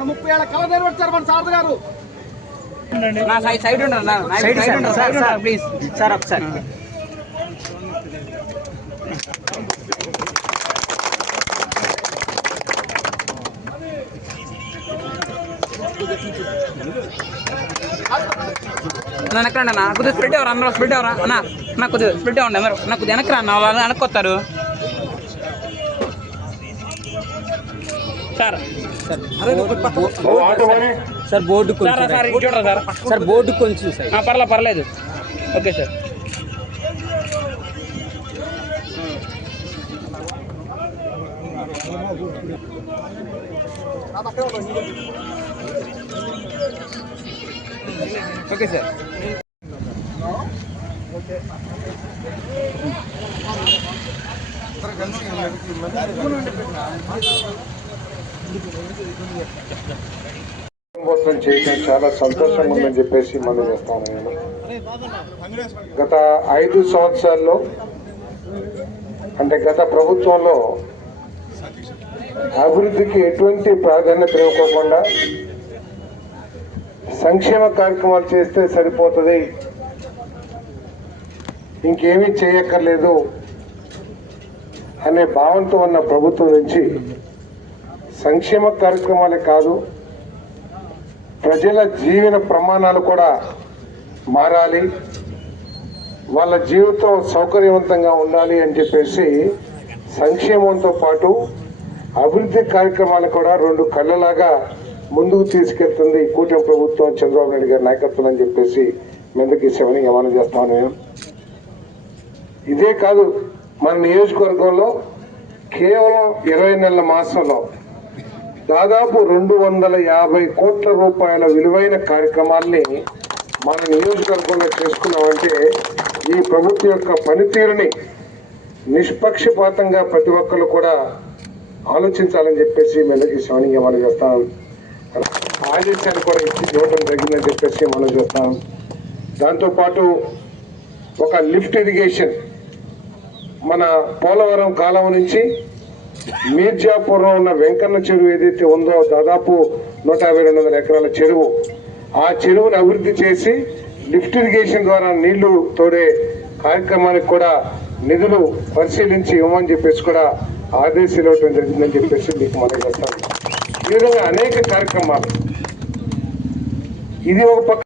మన 30 ఏళ్ల కళ నెరవేర్చారు మన సారథి గారు. సైడ్ ఉండరు సార్ ప్లీజ్ సార్ ఒకసారి. వెనక్రండి అన్న, కొద్దిగా స్ప్రెడ్ ఎవరు అందరూ స్ప్రెడ్ ఎవరా అన్న, నాకు కొద్దిగా స్ప్రెడ్ అవ్వండి అందరూ, నాకు కొద్దిగా వెనక్కి రాన్న, వాళ్ళు వెనక్కొస్తారు సార్. సార్ బోర్డు చూడరా సార్ బోర్డు కొంచెం పర్లేదు ఓకే సార్. Okay sir. మోసం చేయడం చాలా సంతోషంగా ఉందని చెప్పేసి మనం చేస్తాను. నేను గత 5 సంవత్సరాల్లో అంటే గత ప్రభుత్వంలో అభివృద్ధికి ఎటువంటి ప్రాధాన్యత ఇవ్వకుండా సంక్షేమ కార్యక్రమాలు చేస్తే సరిపోతుంది, ఇంకేమీ చేయక్కర్లేదు అనే భావంతో ఉన్న ప్రభుత్వం నుంచి సంక్షేమ కార్యక్రమాలే కాదు, ప్రజల జీవన ప్రమాణాలు కూడా మారాలి, వాళ్ళ జీవితం సౌకర్యవంతంగా ఉండాలి అని చెప్పేసి సంక్షేమంతో పాటు అభివృద్ధి కార్యక్రమాలు కూడా 2 కళ్ళలాగా ముందుకు తీసుకెళ్తుంది కూటమి ప్రభుత్వం చంద్రబాబు నాయుడు గారి నాయకత్వం అని చెప్పేసి ముందుకు ఇచ్చామని యమానం చేస్తాను నేను. ఇదే కాదు, మన నియోజకవర్గంలో కేవలం 20 నెలల మాసంలో దాదాపు 250 కోట్ల రూపాయల విలువైన కార్యక్రమాల్ని మన నియోజకవర్గంలో చేసుకున్నామంటే ఈ ప్రభుత్వం యొక్క పనితీరుని నిష్పక్షపాతంగా ప్రతి ఒక్కరు కూడా ఆలోచించాలని చెప్పేసి మెల్లకి శ్రవణీయంగా మనం చేస్తాం. ఆదేశాన్ని కూడా ఇవ్వడం జరిగిందని చెప్పేసి మనం చేస్తాం. దాంతోపాటు ఒక లిఫ్ట్ ఇరిగేషన్ మన పోలవరం కాలం నుంచి మీర్జాపూర్లో ఉన్న వెంకన్న చెరువు ఏదైతే ఉందో దాదాపు 150-200 ఎకరాల చెరువు, ఆ చెరువును అభివృద్ధి చేసి లిఫ్ట్ ఇరిగేషన్ ద్వారా నీళ్లు తోడే కార్యక్రమానికి కూడా నిధులు పరిశీలించి ఇవ్వమని చెప్పేసి కూడా ఆదేశాలు ఇవ్వడం జరిగిందని చెప్పేసి మీకు మనం చేస్తాం. ఈ విధంగా అనేక కార్యక్రమాలు. ఇది ఒక పక్క